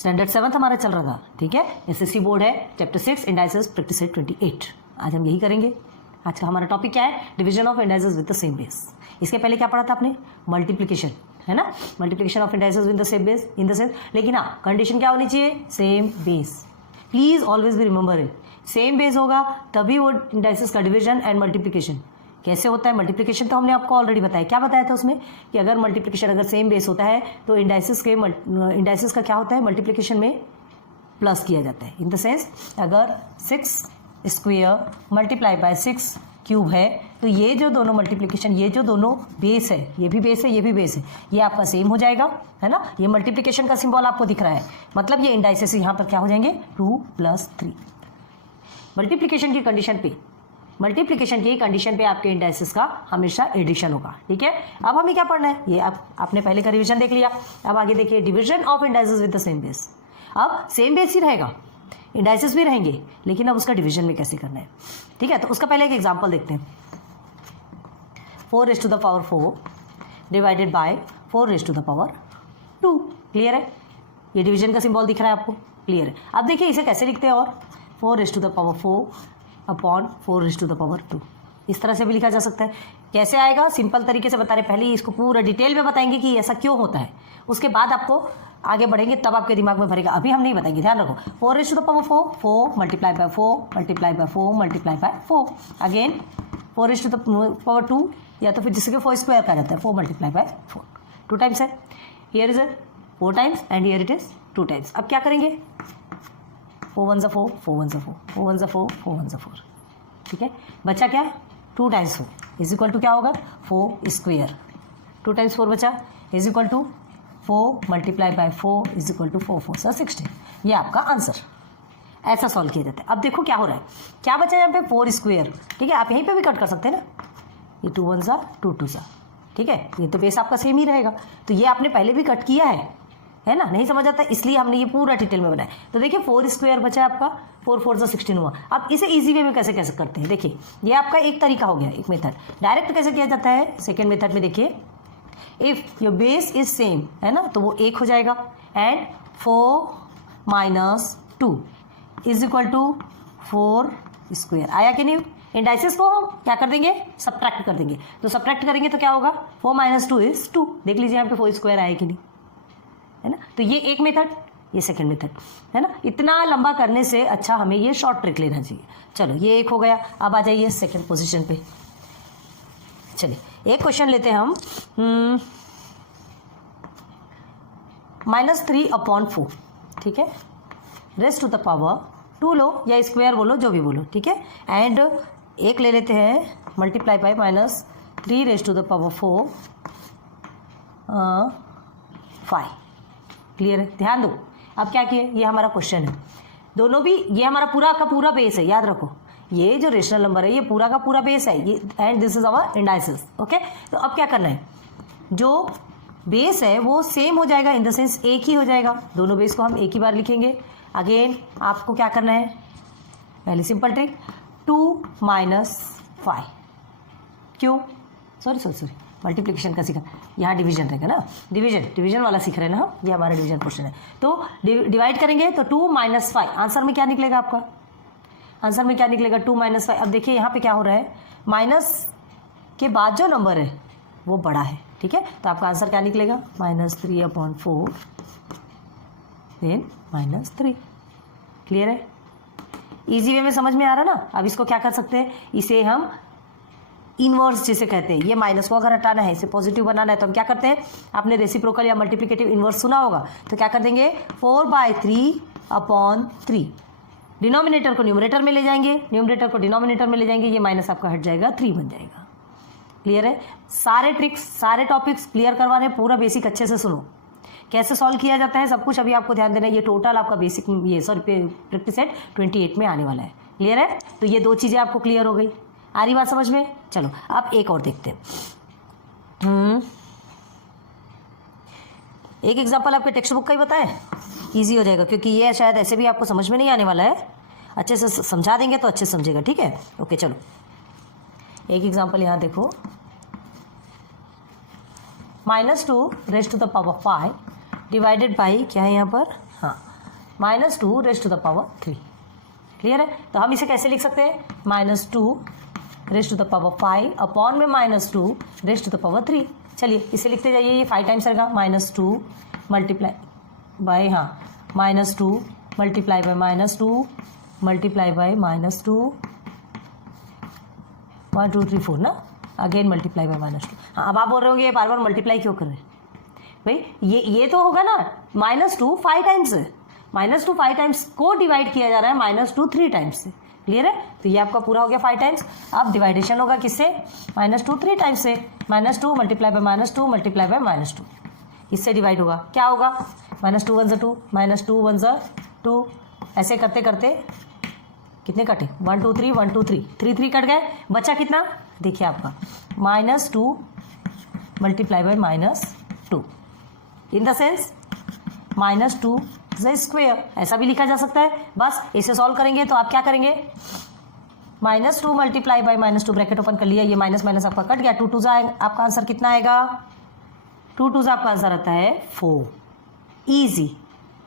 Standard 7 हमारा चल रहा था, ठीक है। एसएससी बोर्ड है, चैप्टर 6 इंडाइसेस प्रैक्टिस सेट 28। आज हम यही करेंगे। आज का हमारा टॉपिक क्या है? Division of indices with the same base. इसके पहले क्या पढ़ा था आपने? मल्टीप्लिकेशन, है ना, multiplication of indices with the same base in the sense. लेकिन हाँ, कंडीशन क्या होनी चाहिए? Same base. प्लीज ऑलवेज भी रिमेंबर इट, सेम बेस होगा तभी वो इंडाइसेस का डिवीजन एंड मल्टीप्लिकेशन। कैसे होता है मल्टीप्लिकेशन? तो हमने आपको ऑलरेडी बताया। क्या बताया था उसमें? कि अगर मल्टीप्लिकेशन अगर सेम बेस होता है तो इंडाइसेस का क्या होता है? मल्टीप्लिकेशन में प्लस किया जाता है। इन द सेंस अगर 6 स्क्वायर मल्टीप्लाई बाय 6 क्यूब है तो ये जो दोनों मल्टीप्लिकेशन, ये जो दोनों बेस है, ये भी बेस है, ये भी बेस है, ये आपका सेम हो जाएगा, है ना। ये मल्टीप्लिकेशन का सिंबल आपको दिख रहा है, मतलब ये इंडाइसेस यहाँ पर क्या हो जाएंगे? 2 + 3। मल्टीप्लिकेशन की कंडीशन पे आपके इंडाइसेस का हमेशा एडिशन होगा, ठीक है। अब हमें क्या पढ़ना है? ये आपने पहले का रिवीजन देख लिया। अब आगे देखिए, division of indices with the same base. अब सेम बेस ही रहेगा, इंडाइसेस भी रहेंगे, लेकिन अब उसका डिवीजन में कैसे करना है, ठीक है। तो उसका पहले एक एग्जांपल देखते हैं। 4⁴ डिवाइडेड बाय 4⁴2। क्लियर है? ये डिवीजन का सिंबल दिख रहा है आपको, क्लियर है। अब देखिए इसे कैसे लिखते हैं, और 4⁴ अपॉन 4⁴2 इस तरह से भी लिखा जा सकता है। कैसे आएगा? सिंपल तरीके से बता रहे, पहले इसको पूरा डिटेल में बताएंगे कि ऐसा क्यों होता है, उसके बाद आपको आगे बढ़ेंगे तब आपके दिमाग में भरेगा। अभी हम नहीं बताएंगे, ध्यान रखो। 4⁴ 4 multiply by 4 multiply by 4 multiply by 4 again 4⁴2, या तो फिर जिसके 4 स्क्वायर कहा जाता है, 4 मल्टीप्लाई बाय 4 2 टाइम्स है। Here is 4 times and here it is 2 times. अब क्या करेंगे? 4 1 4 4 1 4 4 1 4 4 1 4, ठीक है। बचा क्या? 2 टाइम्स 4 इज इक्वल टू क्या होगा? 4 स्क्वायर। 2 टाइम्स 4 बचा is equal to 4 multiply by 4 is equal to 4 4 16। ये आपका आंसर। ऐसा सॉल्व किया जाता है। अब देखो क्या हो रहा है, क्या बचा यहाँ पे? 4 स्क्वायर, ठीक है। आप यहीं पे भी कट कर सकते हैं ना, ये 2 1 2 2, ठीक है। ये तो बेस आपका सेम ही रहेगा, तो ये आपने पहले भी कट किया है ना। नहीं समझ आता इसलिए हमने ये पूरा डिटेल में बनाया। तो देखिए 4 स्क्वायर बचा आपका, 4 4 16 हुआ। अब इसे इजी वे में कैसे कैसे करते हैं, देखिए ये आपका एक तरीका हो गया, एक मेथड। डायरेक्ट कैसे किया जाता है? सेकेंड मेथड में देखिए, if your base is same, है ना, तो वो 1 हो जाएगा। And 4 - 2 is equal to 4 square. आया कि नहीं? इंडाइसेस को हम क्या कर देंगे? सब्ट्रैक्ट कर देंगे। तो सब्ट्रैक्ट करेंगे तो क्या होगा? 4 - 2 इज 2। देख लीजिए यहाँ पे 4 स्क्वायर आया कि नहीं, है ना। तो ये एक मेथड, ये सेकंड मेथड, है ना। इतना लंबा करने से अच्छा हमें ये शॉर्ट ट्रिक लेना चाहिए। चलो ये एक हो गया। अब आ जाइए सेकंड पोजीशन पे। चलिए एक क्वेश्चन लेते हैं हम। -3/4, ठीक है, रेस्ट टू द पावर 2 लो या स्क्वायर बोलो, जो भी बोलो, ठीक है। एंड एक ले लेते हैं मल्टीप्लाई बाय -3⁴4 5। क्लियर है? ध्यान दो। अब क्या किए? ये हमारा क्वेश्चन है, दोनों भी ये हमारा पूरा का पूरा बेस है, याद रखो। ये जो रेशनल नंबर है ये पूरा का पूरा बेस है, ये and this is our indices, okay. तो अब क्या करना है? जो बेस है वो सेम हो जाएगा, इन द सेंस एक ही हो जाएगा। दोनों बेस को हम एक ही बार लिखेंगे। अगेन आपको क्या करना है? पहले सिंपल ट्रिक, 2 - 5। क्यों? सॉरी मल्टीप्लिकेशन का सीखा, यहाँ डिवीजन रहेगा ना, डिवीजन वाला सीख रहे हैं ना हम। ये हमारा डिवीजन क्वेश्चन है। तो डिवाइड करेंगे तो 2 - 5, आंसर में क्या निकलेगा आपका? आंसर में क्या निकलेगा? 2 - 5। अब देखिए यहाँ पे क्या हो रहा है, माइनस के बाद जो नंबर है वो बड़ा है, ठीक है। तो आपका आंसर क्या निकलेगा? -3/4 देन -3। क्लियर है? इजी वे में समझ में आ रहा ना। अब इसको क्या कर सकते हैं? इसे हम इनवर्स जिसे कहते हैं, ये माइनस को अगर हटाना है, इसे पॉजिटिव बनाना है, तो हम क्या करते हैं? आपने रेसिप्रोकल या मल्टीप्लिकेटिव इनवर्स सुना होगा, तो क्या कर देंगे? 4/3/3। डिनोमिनेटर को न्यूमरेटर में ले जाएंगे, न्यूमरेटर को डिनोमिनेटर में ले जाएंगे, ये माइनस आपका हट जाएगा, 3 बन जाएगा। क्लियर है? सारे ट्रिक्स, सारे टॉपिक्स क्लियर करवाने, पूरा बेसिक अच्छे से सुनो। कैसे सॉल्व किया जाता है सब कुछ अभी आपको ध्यान देना है। ये टोटल आपका बेसिक, ये सॉरी प्रैक्टिस सेट 28 में आने वाला है। क्लियर है? तो ये 2 चीज़ें आपको क्लियर हो गई। आ रही बात समझ में? चलो अब एक और देखते हैं। एक एग्जांपल आपके टेक्स्ट बुक का ही बताएं, इजी हो जाएगा, क्योंकि ये शायद ऐसे भी आपको समझ में नहीं आने वाला है। अच्छे से समझा देंगे तो अच्छे से समझेगा, ठीक है। ओके चलो एक एग्जांपल यहाँ देखो। -2 raised to the power 5 divided by क्या है यहाँ पर? हाँ -2 raised to the power 3। Clear है? तो हम इसे कैसे लिख सकते हैं? -2 raised to the power 5 upon में -2 रेस्ट टू द पावर 3। चलिए इसे लिखते जाइए, ये 5 टाइम्स रहेगा। -2 multiply by -2 multiply by -2 multiply by -2 1 2 3 4 ना, अगेन मल्टीप्लाई बाय -2। हाँ, अब आप बोल रहे होंगे ये बार बार मल्टीप्लाई क्यों कर रहे हैं भाई? ये तो होगा ना, -2 5 टाइम्स है, -2 5 टाइम्स को डिवाइड किया जा रहा है -2 3 टाइम्स से। क्लियर है? तो ये आपका पूरा हो गया 5 टाइम्स। अब डिवाइडेशन होगा किससे? -2 3 टाइम्स से। -2 मल्टीप्लाई बाय -2 मल्टीप्लाई बाय -2, इससे डिवाइड होगा। क्या होगा? -2 1 2 -2 1 2, ऐसे करते करते कितने कटे? 1 2 3 1 2 3 3 3 कट गए, बचा कितना? देखिए आपका -2 multiply by -2 in the sense -2 square, ऐसा भी लिखा जा सकता है। बस इसे सॉल्व करेंगे तो आप क्या करेंगे? -2 मल्टीप्लाई बाय -2, ब्रैकेट ओपन कर लिया, ये माइनस माइनस आपका कट गया, 2 2 आपका आंसर कितना आएगा? 2 2 आपका आंसर आता है 4। ईजी,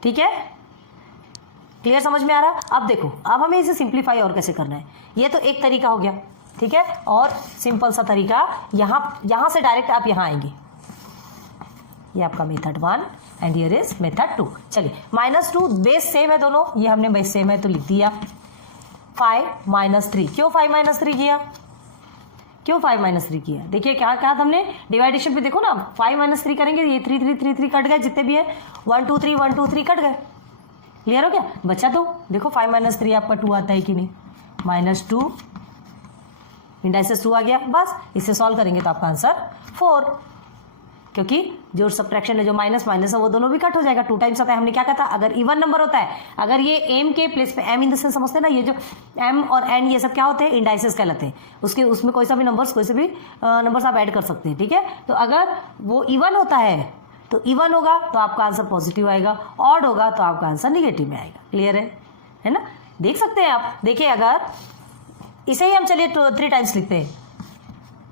ठीक है? क्लियर, समझ में आ रहा? अब देखो, अब हमें इसे सिंप्लीफाई और कैसे करना है। ये तो एक तरीका हो गया, ठीक है? और सिंपल सा तरीका, यहाँ से डायरेक्ट आप यहाँ आएंगे। ये आपका method 1 and here is method 2। चलिए, -2 बेस सेम है दोनों, ये हमने बेस सेम है तो लिख दिया। 5 -3, क्यों 5 -3 किया? क्यों 5 -3 किया? देखिए क्या कहा था हमने डिवाइडेशन पे, देखो ना 5 -3 करेंगे, ये 3 3 3 3 कट गए, जितने भी है 1 2 3 1 2 3 कट गए। क्लियर हो गया? बचा तो देखो 5 -3 आपका 2 आता है कि नहीं? -2 इंडाइसेस 2 आ गया। बस इसे सॉल्व करेंगे तो आपका आंसर 4, क्योंकि जो सब्ट्रैक्शन है, जो माइनस माइनस है, वो दोनों भी कट हो जाएगा। 2 टाइम्स आता है। हमने क्या कहा था? अगर इवन नंबर होता है, अगर ये एम के प्लेस पे, एम इन द सेंस समझते हैं ना, ये जो एम और एन ये सब क्या होते हैं? इंडाइसेस कहलाते हैं। उसमें कोई सा भी नंबर्स आप ऐड कर सकते हैं, ठीक है? तो अगर वो इवन होता है तो इवन होगा तो आपका आंसर पॉजिटिव आएगा, ऑड होगा तो आपका आंसर निगेटिव में आएगा। क्लियर है ना? देख सकते हैं आप। देखिए, अगर इसे ही हम चलिए 3 टाइम्स लिखते हैं,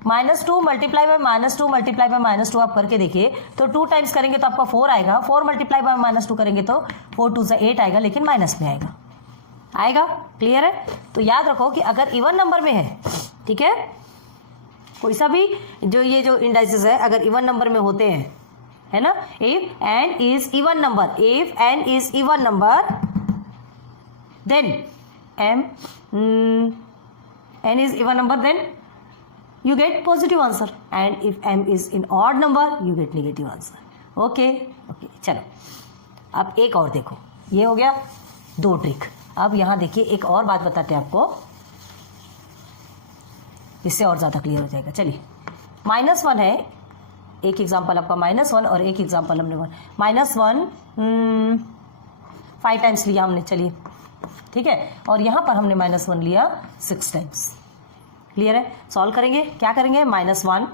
-2 मल्टीप्लाई बाय -2 मल्टीप्लाई बाय -2 आप करके देखिए, तो 2 टाइम्स करेंगे तो आपका 4 आएगा। 4 मल्टीप्लाई बाय -2 करेंगे तो 4 2 से 8 आएगा, लेकिन माइनस में आएगा। क्लियर है? तो याद रखो कि अगर इवन नंबर में है, ठीक है, कोई सा भी ये जो इंडाइसेस है, अगर इवन नंबर में होते हैं, है ना, if n is even number, then n is even number, then you get positive answer, and if m is in odd number you get negative answer. Okay, चलो अब एक और देखो, ये हो गया 2 ट्रिक। अब यहाँ देखिए, एक और बात बताते हैं आपको, इससे और ज़्यादा क्लियर हो जाएगा। चलिए, -1 है, एक एग्जाम्पल आपका -1 और एक एग्जाम्पल हमने -1 5 टाइम्स लिया हमने, चलिए ठीक है, और यहाँ पर हमने -1 लिया 6 टाइम्स। क्लियर है? सॉल्व करेंगे, क्या करेंगे? -1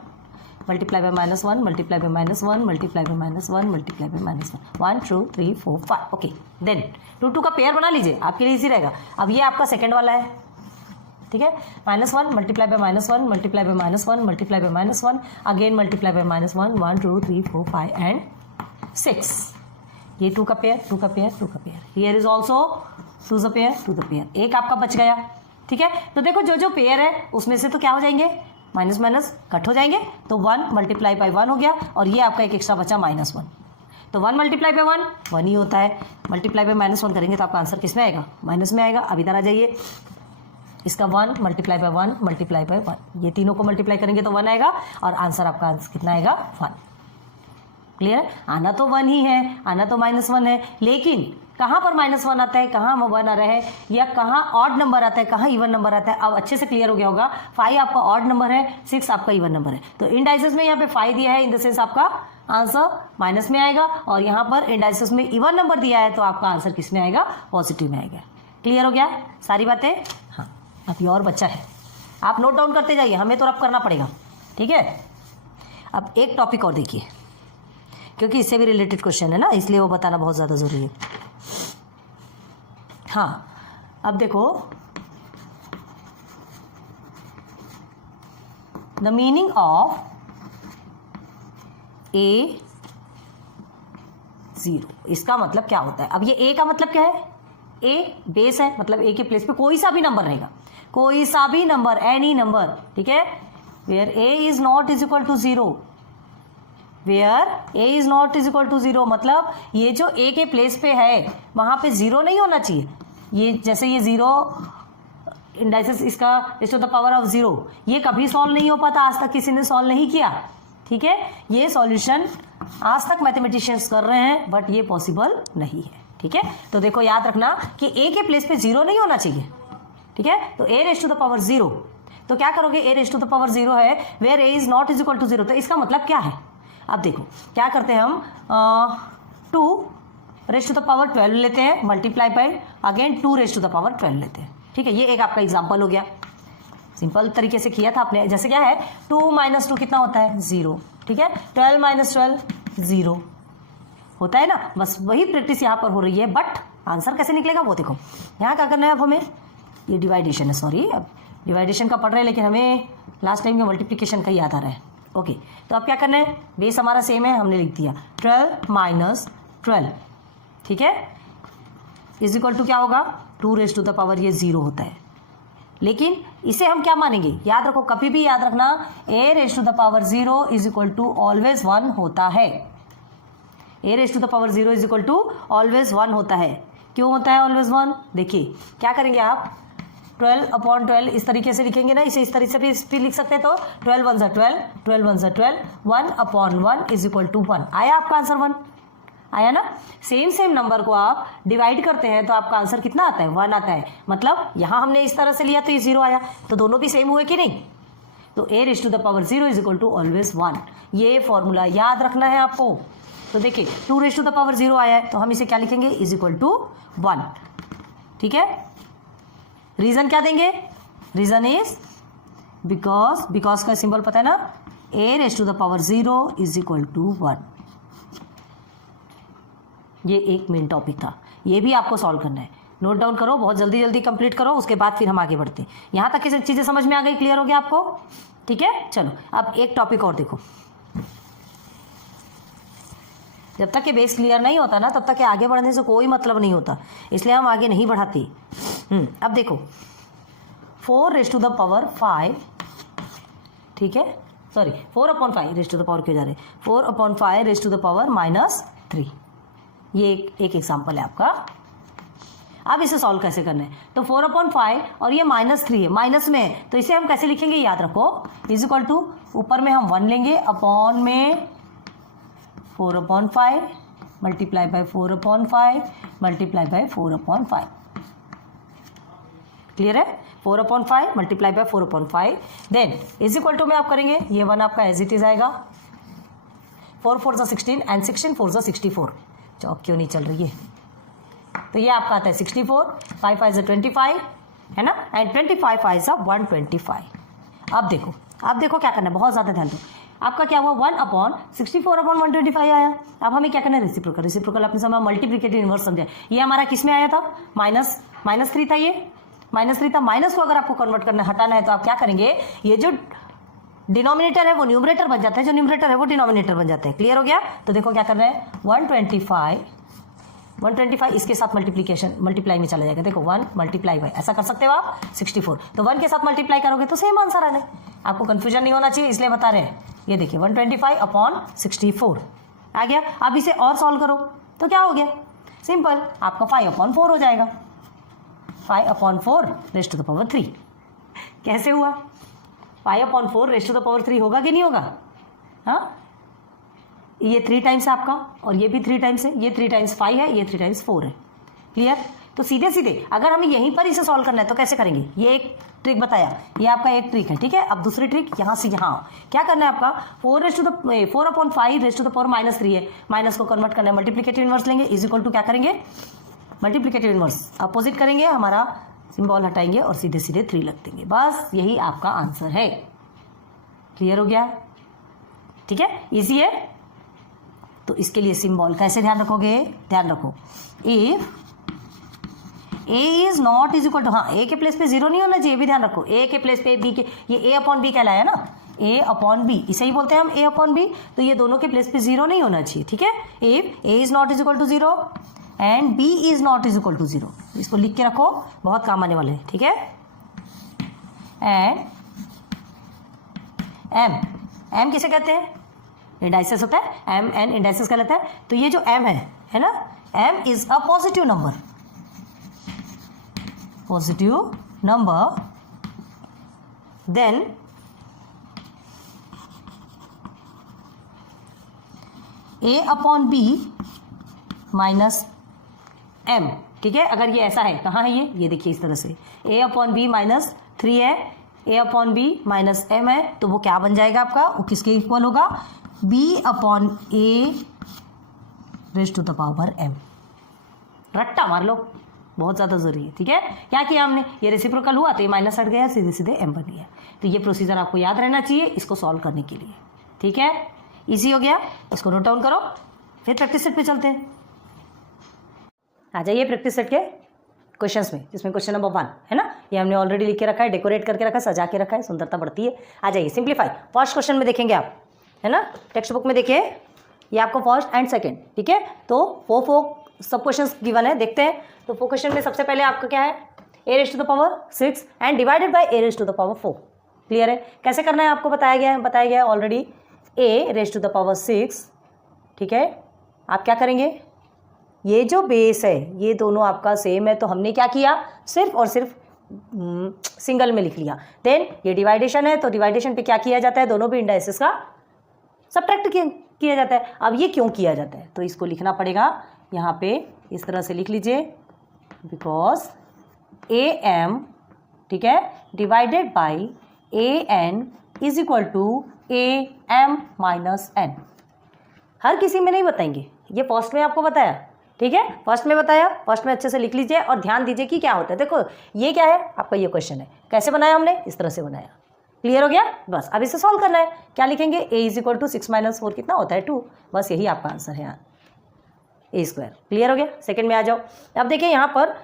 multiply by -1 multiply by -1 multiply by -1 multiply by -1 1 2 3 4 5। Okay, then 2 2 का पेयर बना लीजिए, आपके लिए इजी रहेगा। अब ये आपका सेकेंड वाला है, ठीक है, -1 multiply by -1 multiply by -1 multiply by -1 again multiply by -1 1 2 3 4 5 and 6। ये 2 का पेयर 2 का पेयर 2 का pair, here is also 2 the pair 2 the pair, एक आपका बच गया। ठीक है, तो देखो जो जो पेयर है उसमें से तो क्या हो जाएंगे? माइनस माइनस कट हो जाएंगे, तो 1 मल्टीप्लाई बाय 1 हो गया, और ये आपका एक एक्स्ट्रा बचा -1। तो 1 मल्टीप्लाई बाय 1 1 ही होता है, मल्टीप्लाई बाय -1 करेंगे तो आपका आंसर किस में आएगा? माइनस में आएगा। अब इधर आ जाइए, इसका 1 मल्टीप्लाई बाय 1 मल्टीप्लाई बाय 1, ये तीनों को मल्टीप्लाई करेंगे तो 1 आएगा, और आंसर आपका कितना आएगा? 1। क्लियर? आना तो 1 ही है, आना तो -1 है, लेकिन कहाँ पर -1 आता है, कहाँ 1 आ रहा है, या कहाँ ऑड नंबर आता है, कहाँ इवन नंबर आता है। अब अच्छे से क्लियर हो गया होगा। 5 आपका ऑड नंबर है, 6 आपका इवन नंबर है, तो इंडाइसेस में यहाँ पे 5 दिया है, इन द सेंस आपका आंसर माइनस में आएगा, और यहाँ पर इंडाइसेस में इवन नंबर दिया है तो आपका आंसर किस में आएगा? पॉजिटिव में आएगा। क्लियर हो गया सारी बातें? हाँ, अभी और बच्चा है, आप नोट डाउन करते जाइए, हमें तो रब करना पड़ेगा। ठीक है, अब एक टॉपिक और देखिए, क्योंकि इससे भी रिलेटेड क्वेश्चन है ना, इसलिए वो बताना बहुत ज़्यादा ज़रूरी है। हाँ, अब देखो, द मीनिंग ऑफ ए 0। इसका मतलब क्या होता है, अब ये ए का मतलब क्या है, ए बेस है, मतलब ए के प्लेस पे कोई सा भी नंबर रहेगा, कोई सा भी नंबर, एनी नंबर, ठीक है, where a is not is equal to 0, where a is not is equal to 0, मतलब ये जो ए के प्लेस पे है वहां पे 0 नहीं होना चाहिए। ये जैसे ये 0 इंडाइसिस इसका raise to the power of 0, ये कभी सॉल्व नहीं हो पाता, आज तक किसी ने सॉल्व नहीं किया, ठीक है, ये सॉल्यूशन आज तक मैथमेटिशियंस कर रहे हैं बट ये पॉसिबल नहीं है, ठीक है। तो देखो याद रखना कि ए के प्लेस पे 0 नहीं होना चाहिए, ठीक है, तो a raise to the power 0, तो क्या करोगे, a raise to the power 0 है, where a is not is equal to 0, तो इसका मतलब क्या है, अब देखो क्या करते हैं हम, 2 रेज़ टू द पावर 12 लेते हैं, multiply by again 2 raise to the power 12 लेते हैं, ठीक है, ये एक आपका एग्जाम्पल हो गया, सिंपल तरीके से किया था आपने। जैसे क्या है 2 माइनस 2 कितना होता है 0, ठीक है, 12 माइनस 12 0 होता है ना, बस वही प्रैक्टिस यहाँ पर हो रही है, बट आंसर कैसे निकलेगा वो देखो। यहाँ क्या करना है अब हमें, ये डिवाइडेशन है, सॉरी अब डिवाइडेशन का पढ़ रहे हैं लेकिन हमें लास्ट टाइम में मल्टीप्लिकेशन का ही याद आ रहा है। ओके, तो अब क्या करना है, बेस हमारा सेम है, हमने लिख दिया 12 माइनस 12, ठीक है, इज इक्वल टू क्या होगा 2 रेज़ टू द पावर ये 0 होता है, लेकिन इसे हम क्या मानेंगे, याद रखो, कभी भी याद रखना, a raise to the power 0 is equal to always 1 होता है, a raise to the power 0 is equal to always 1 होता है। क्यों होता है ऑलवेज 1, देखिए क्या करेंगे आप, 12/12 इस तरीके से लिखेंगे ना, इसे इस तरीके से भी लिख सकते हैं, तो 12 1 ज़ा 12, 12 1 ज़ा 12, 1/1 इज इक्वल टू 1, आया आपका आंसर 1, आया ना। सेम नंबर को आप डिवाइड करते हैं तो आपका आंसर कितना आता है 1 आता है, मतलब यहां हमने इस तरह से लिया तो ये 0 आया, तो दोनों भी सेम हुए कि नहीं, तो a raise to the power 0 is equal to always 1, ये फॉर्मूला याद रखना है आपको। तो देखिए 2 रेज़ टू द पावर 0 आया है, तो हम इसे क्या लिखेंगे, इज इक्वल टू 1, ठीक है। रीजन क्या देंगे, रीजन इज बिकॉज का सिंबल पता है ना, a raise to the power 0 is equal to 1, ये एक मेन टॉपिक था, ये भी आपको सॉल्व करना है, नोट डाउन करो, बहुत जल्दी जल्दी कंप्लीट करो, उसके बाद फिर हम आगे बढ़ते हैं। यहाँ तक की चीज़ें समझ में आ गई, क्लियर हो गया आपको, ठीक है। चलो अब एक टॉपिक और देखो, जब तक ये बेस क्लियर नहीं होता ना तब तक आगे बढ़ने से कोई मतलब नहीं होता, इसलिए हम आगे नहीं बढ़ाते। अब देखो 4 रेज़ टू द पावर 5, ठीक है, sorry 4/5 raise to the power क्यों जा रहे, 4/5 रेज़ टू द पावर -3, ये एक एग्जाम्पल है आपका। अब इसे सॉल्व कैसे करना है, तो 4/5 और ये -3 है, माइनस में है, तो इसे हम कैसे लिखेंगे, याद रखो, इज इक्वल टू ऊपर में हम 1 लेंगे, अपॉन में 4/5 multiply by 4/5 multiply by 4/5, clear है, 4/5 multiply by 4/5, then is equal to में आप करेंगे, ये 1 आपका एज इट इज आएगा, 4 4 ज़ा 16 एंड 16 4 ज़ा 64, चौक क्यों नहीं चल रही है, तो ये आपका आता है 64, 5 5 ज़ा 25 है ना, एंड 25 5 ज़ा 125। अब देखो क्या करना है, बहुत ज़्यादा ध्यान दो, आपका क्या हुआ 1/64/125 आया। अब हमें क्या करना है, रेसिप्रोकल अपने समय मल्टीप्लिकेटिव इनवर्स समझा, ये हमारा किस में आया था, -3 था, ये -3 था, माइनस को अगर आपको कन्वर्ट करना हटाना है तो आप क्या करेंगे, ये जो डिनोमिनेटर है वो न्यूमरेटर बन जाता है, जो न्यूमरेटर है वो डिनोमिनेटर बन जाता है, क्लियर हो गया। तो देखो क्या करना है, 125 इसके साथ मल्टीप्लाई में चला जाएगा, देखो 1 मल्टीप्लाई बाय, ऐसा कर सकते हो आप 64, तो 1 के साथ मल्टीप्लाई करोगे तो सेम आंसर आना है, आपको कंफ्यूजन नहीं होना चाहिए इसलिए बता रहे हैं। ये देखिए 125/64 आ गया। अब इसे और सॉल्व करो तो क्या हो गया, सिंपल, आपका 5/4 हो जाएगा, 5/4 रेज़ टू द पावर 3, कैसे हुआ, 5/4 रेज़ टू द पावर 3 होगा कि नहीं होगा, हाँ, ये 3 टाइम्स है आपका और ये भी 3 टाइम्स है, ये 3 टाइम्स 5 है, ये 3 टाइम्स 4 है, क्लियर। तो सीधे अगर हमें यहीं पर इसे सॉल्व करना है तो कैसे करेंगे, ये एक ट्रिक बताया, ये आपका एक ट्रिक है, ठीक है। अब दूसरी ट्रिक, यहाँ से यहाँ क्या करना है आपका, 4/5 रेज़ टू द पावर -3 है, माइनस को कन्वर्ट करना है, मल्टीप्लिकेटिव इनवर्स लेंगे, इज इक्वल टू क्या करेंगे, मल्टीप्लिकेटिव इनवर्स अपोजिट करेंगे, हमारा सिंबल हटाएंगे और सीधे 3 लग देंगे, बस यही आपका आंसर है, क्लियर हो गया, ठीक है, इजी है। तो इसके लिए सिंबल कैसे ध्यान रखोगे, ध्यान रखो, if a is not is equal to, हाँ ए के प्लेस पे 0 नहीं होना चाहिए, भी ध्यान रखो, ए के प्लेस पे बी के, ये A/B कहलाया ना, ए अपॉन बी, इसे ही बोलते हैं हम ए अपॉन बी। तो ये दोनों के प्लेस पे जीरो नहीं होना चाहिए, ठीक है। If a is not is equal to zero and b is not is equal to zero, इसको लिख के रखो, बहुत काम आने वाले हैं, ठीक है। एंड एम किसे कहते हैं, इंडाइसिस होता है, एम एन इंडाइसिस कहलाता है। तो ये जो एम है ना, m is a positive number, positive number, then a upon b minus m, ठीक है। अगर ये ऐसा है, कहाँ है ये देखिए इस तरह से, ए अपॉन बी माइनस 3 है, ए अपॉन बी माइनस एम है, तो वो क्या बन जाएगा आपका, वो किसके इक्वल होगा, b upon a raise to the power m. रट्टा मार लो, बहुत ज़्यादा ज़रूरी है, ठीक है। क्या किया हमने, ये रेसिप्रोकल हुआ तो ये माइनस हट गया, सीधे सीधे एम बन गया। तो ये प्रोसीजर आपको याद रहना चाहिए इसको सॉल्व करने के लिए, ठीक है। इजी हो गया, इसको नोट डाउन करो, फिर प्रैक्टिस सेट पे चलते हैं। आ जाइए प्रैक्टिस सेट के क्वेश्चंस में, जिसमें क्वेश्चन नंबर 1 है ना, ये हमने ऑलरेडी लिख के रखा है, डेकोरेट करके रखा है, सजा के रखा है, सुंदरता बढ़ती है। आ जाइए सिंप्लीफाई, फर्स्ट क्वेश्चन में देखेंगे आप, है ना, टेक्स्ट बुक में देखिए, ये आपको फर्स्ट एंड सेकेंड, ठीक है। तो 4 सब क्वेश्चन गिवन है, देखते हैं। तो 4 क्वेश्चन में सबसे पहले आपका क्या है, a raise to the power 6 and divided by a raise to the power 4। Clear है, कैसे करना है आपको बताया गया है already. A raise to the power 6, ठीक है, आप क्या करेंगे, ये जो बेस है ये दोनों आपका सेम है, तो हमने क्या किया, सिर्फ और सिर्फ सिंगल में लिख लिया। देन ये डिवाइडेशन है, तो डिवाइडेशन पे क्या किया जाता है, दोनों भी इंडाइसिस का सबट्रैक्ट किया जाता है। अब ये क्यों किया जाता है, तो इसको लिखना पड़ेगा यहाँ पे इस तरह से लिख लीजिए, बिकॉज ए एम, ठीक है, divided by a n is equal to a m minus n. हर किसी में नहीं बताएंगे, ये फर्स्ट में आपको बताया, ठीक है, फर्स्ट में बताया, फर्स्ट में अच्छे से लिख लीजिए और ध्यान दीजिए कि क्या होता है। देखो ये क्या है आपका, ये क्वेश्चन है, कैसे बनाया हमने, इस तरह से बनाया। क्लियर हो गया, बस अब इसे सॉल्व करना है। क्या लिखेंगे, ए इज इक्वल टू 6 - 4 कितना होता है 2, बस यही आपका आंसर है यहाँ, ए स्क्वायर। क्लियर हो गया, सेकंड में आ जाओ। अब देखिए यहाँ पर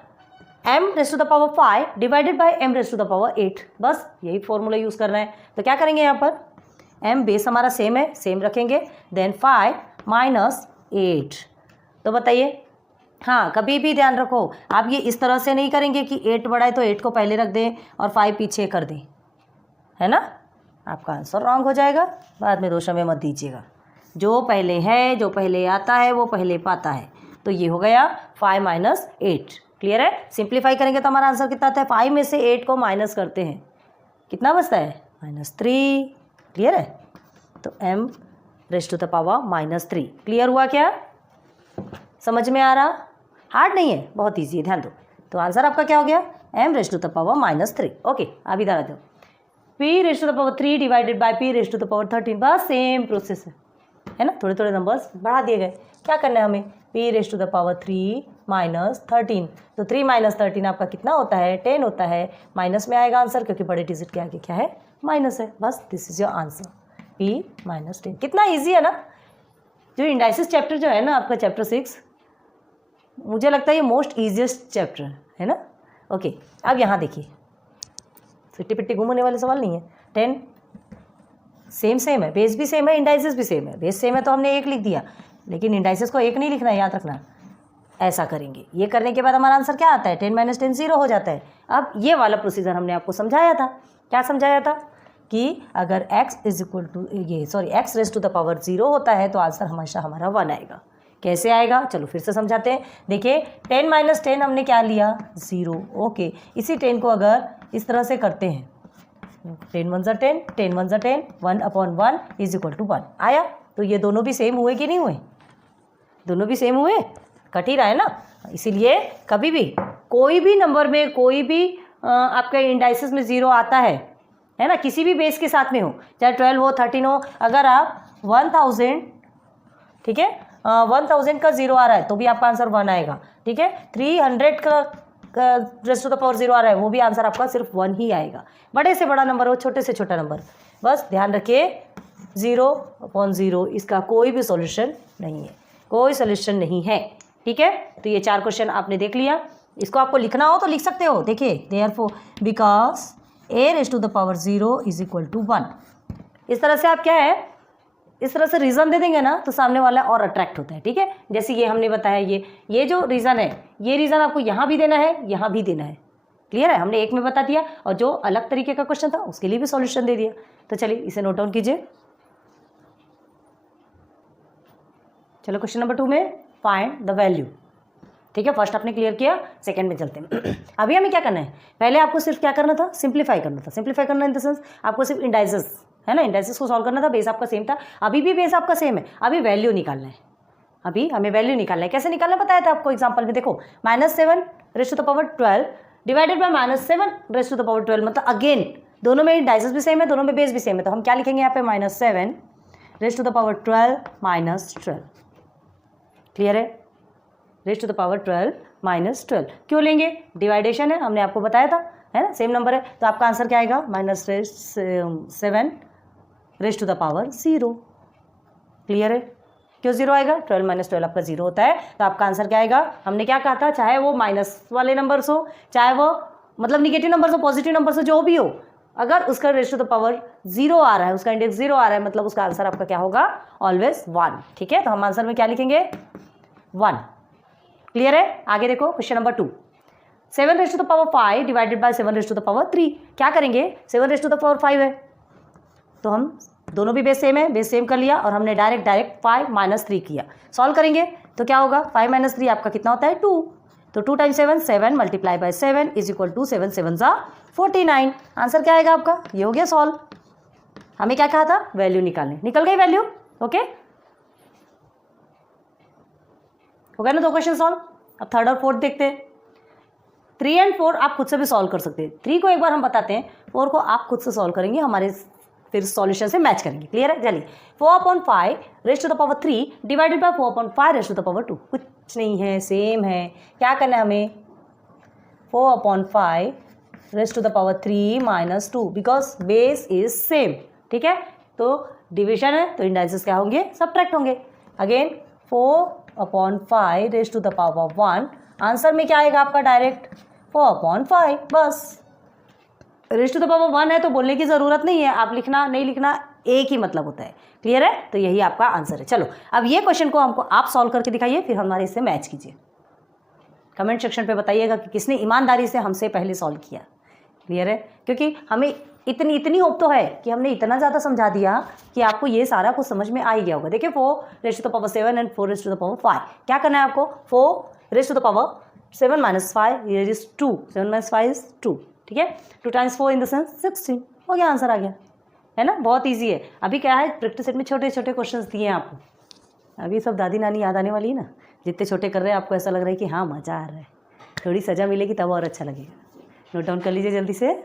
m raise to the power 5 divided by m raise to the power 8, बस यही फॉर्मूला यूज़ करना है। तो क्या करेंगे यहाँ पर, एम बेस हमारा सेम है, सेम रखेंगे, देन 5 माइनस 8। तो बताइए, हाँ कभी भी ध्यान रखो, आप ये इस तरह से नहीं करेंगे कि 8 बड़ा है तो 8 को पहले रख दें और 5 पीछे कर दें, है ना, आपका आंसर रॉन्ग हो जाएगा। बाद में दोषों में मत दीजिएगा, जो पहले है, जो पहले आता है वो पहले पाता है। तो ये हो गया 5 माइनस 8। क्लियर है, सिंप्लीफाई करेंगे तो हमारा आंसर कितना आता है, 5 में से 8 को माइनस करते हैं, कितना बचता है, -3। क्लियर है, तो m raise to the power -3। Clear हुआ क्या, समझ में आ रहा, हार्ड नहीं है, बहुत ईजी है, ध्यान दो। तो आंसर आपका क्या हो गया, m raise to the power -3। Okay, अब इधर आ जाओ, p raise to the power 3 divided by p raise to the power 13, बस सेम प्रोसेस है ना, थोड़े थोड़े नंबर्स बढ़ा दिए गए। क्या करना है हमें, p raise to the power 3 minus 13, तो 3 माइनस 13 आपका कितना होता है, 10 होता है, माइनस में आएगा आंसर, क्योंकि बड़े डिजिट के आगे क्या है, माइनस है। बस this is your answer, p -10। कितना ईजी है ना। जो इंडाइसिस चैप्टर जो है ना आपका, चैप्टर 6, मुझे लगता है ये मोस्ट ईजिएस्ट चैप्टर है ना। ओके, अब यहाँ देखिए, फिट्टी पिट्टी घूमने वाले सवाल नहीं है। 10 सेम है, बेस भी सेम है, इंडाइसिस भी सेम है। बेस सेम है तो हमने 1 लिख दिया, लेकिन इंडाइसिस को 1 नहीं लिखना है, याद रखना। ऐसा करेंगे, ये करने के बाद हमारा आंसर क्या आता है, 10 - 10 0 हो जाता है। अब ये वाला प्रोसीजर हमने आपको समझाया था, क्या समझाया था कि अगर x is equal to x raise to the power 0 होता है तो आंसर हमेशा हमारा 1 आएगा। कैसे आएगा, चलो फिर से समझाते हैं। देखिए 10 - 10 हमने क्या लिया, 0। ओके, इसी 10 को अगर इस तरह से करते हैं, 10 1 × 10, 10 1 × 10, 1/1 इज इक्वल टू 1 आया। तो ये दोनों भी सेम हुए कि नहीं हुए, दोनों भी सेम हुए, कट ही रहा है ना। इसीलिए कभी भी कोई भी नंबर में, कोई भी आपके इंडाइसिस में 0 आता है ना, किसी भी बेस के साथ में हो, चाहे 12 हो 13 हो, अगर आप 1000, ठीक है, 1000 का 0 आ रहा है तो भी आपका आंसर 1 आएगा। ठीक है, 300 का रेज़ टू द पावर 0 आ रहा है, वो भी आंसर आपका सिर्फ 1 ही आएगा। बड़े से बड़ा नंबर हो, छोटे से छोटा नंबर, बस ध्यान रखिए 0/0 इसका कोई भी सॉल्यूशन नहीं है, कोई सॉल्यूशन नहीं है। ठीक है, तो ये 4 क्वेश्चन आपने देख लिया। इसको आपको लिखना हो तो लिख सकते हो। देखिए therefore because a raise to the power 0 is equal to 1, इस तरह से आप क्या है, इस तरह से रीज़न दे देंगे ना तो सामने वाला और अट्रैक्ट होता है, ठीक है। जैसे ये हमने बताया, ये जो रीज़न है, ये रीज़न आपको यहाँ भी देना है, यहाँ भी देना है, क्लियर है। हमने एक में बता दिया और जो अलग तरीके का क्वेश्चन था उसके लिए भी सॉल्यूशन दे दिया। तो चलिए इसे नोट डाउन कीजिए। चलो क्वेश्चन नंबर 2 में फाइंड द वैल्यू, ठीक है। फर्स्ट आपने क्लियर किया, सेकंड में चलते हैं। अभी हमें क्या करना है, पहले आपको सिर्फ क्या करना था, सिंप्लीफाई करना था। सिंप्लीफाई करना इन द सेंस आपको सिर्फ इंडाइसेस है ना, इंडाइसेस को सॉल्व करना था। बेस आपका सेम था, अभी भी बेस आपका सेम है। अभी वैल्यू निकालना है, अभी हमें वैल्यू निकालना है। कैसे निकालना बताया था आपको एग्जाम्पल में, देखो -7^12 डिवाइडेड बाय -7^12, मतलब अगेन दोनों में इंडाइसेस भी सेम है, दोनों में बेस भी सेम है। तो हम क्या लिखेंगे यहाँ पे, -7^12 -12, क्लियर है। (12 - 12 क्यों लेंगे, डिवाइडेशन है, हमने आपको बताया था, है ना, सेम नंबर है। तो आपका आंसर क्या आएगा, -7^0, क्लियर है। क्यों 0 आएगा, 12 - 12 आपका 0 होता है। तो आपका आंसर क्या आएगा, हमने क्या कहा था, चाहे वो माइनस वाले नंबर्स हो, चाहे वो मतलब निगेटिव नंबर्स हो, पॉजिटिव नंबर्स हो, जो भी हो, अगर उसका (0) आ रहा है, उसका इंडेक्स 0 आ रहा है, मतलब उसका आंसर आपका क्या होगा, ऑलवेज 1, ठीक है। तो हम आंसर में क्या लिखेंगे, 1, क्लियर है। आगे देखो क्वेश्चन नंबर 2, 7^5 डिवाइडेड बाय 7^3, क्या करेंगे, 7^5 है तो हम दोनों भी बेस सेम है, बेस सेम कर लिया और हमने डायरेक्ट 5 - 3 किया। सॉल्व करेंगे तो क्या होगा, 5 - 3 आपका कितना होता है, 2। तो 2 × 7, 7 × 7 = 7 7 49। आंसर क्या आएगा आपका, ये हो गया सॉल्व। हमें क्या कहा था, वैल्यू निकालने, निकल गई वैल्यू, ओके। हो गया ना 2 क्वेश्चन सॉल्व। अब थर्ड और फोर्थ देखते हैं। 3 और 4 आप खुद से भी सॉल्व कर सकते हैं। 3 को एक बार हम बताते हैं, 4 को आप खुद से सॉल्व करेंगे, हमारे फिर सॉल्यूशन से मैच करेंगे, क्लियर है। चलिए 4/5 डिवाइडेड बाय 4/5 कुछ नहीं है, सेम है। क्या करना है हमें, 4/5 -2 बिकॉज बेस इज सेम, ठीक है। तो डिविजन है तो इंडाइसेस क्या होंगे, सबट्रैक्ट होंगे। अगेन 4/5 1, आंसर में क्या आएगा आपका, डायरेक्ट 4/5, बस। (1) है तो बोलने की ज़रूरत नहीं है, आप लिखना नहीं लिखना एक ही मतलब होता है, क्लियर है। तो यही आपका आंसर है। चलो अब ये क्वेश्चन को हमको आप सॉल्व करके दिखाइए, फिर हमारे इससे मैच कीजिए। कमेंट सेक्शन पे बताइएगा कि किसने ईमानदारी से हमसे पहले सॉल्व किया, क्लियर है। क्योंकि हमें इतनी होप तो है कि हमने इतना ज़्यादा समझा दिया कि आपको ये सारा कुछ समझ में आ ही गया होगा। देखिए 4^7 एंड 4^5 क्या करना है आपको, 4^7 - 5 here is 2, 7 - 5 is 2, ठीक है। 2 × 4 इन द सेंस 16, हो गया, आंसर आ गया, है ना। बहुत इजी है। अभी क्या है, प्रैक्टिस सेट में छोटे छोटे क्वेश्चंस दिए हैं आपको। अभी सब दादी नानी याद आने वाली है ना, जितने छोटे कर रहे हैं आपको ऐसा लग रहा है कि हाँ मज़ा आ रहा है। थोड़ी सज़ा मिलेगी तब और अच्छा लगेगा। नोट डाउन कर लीजिए जल्दी से।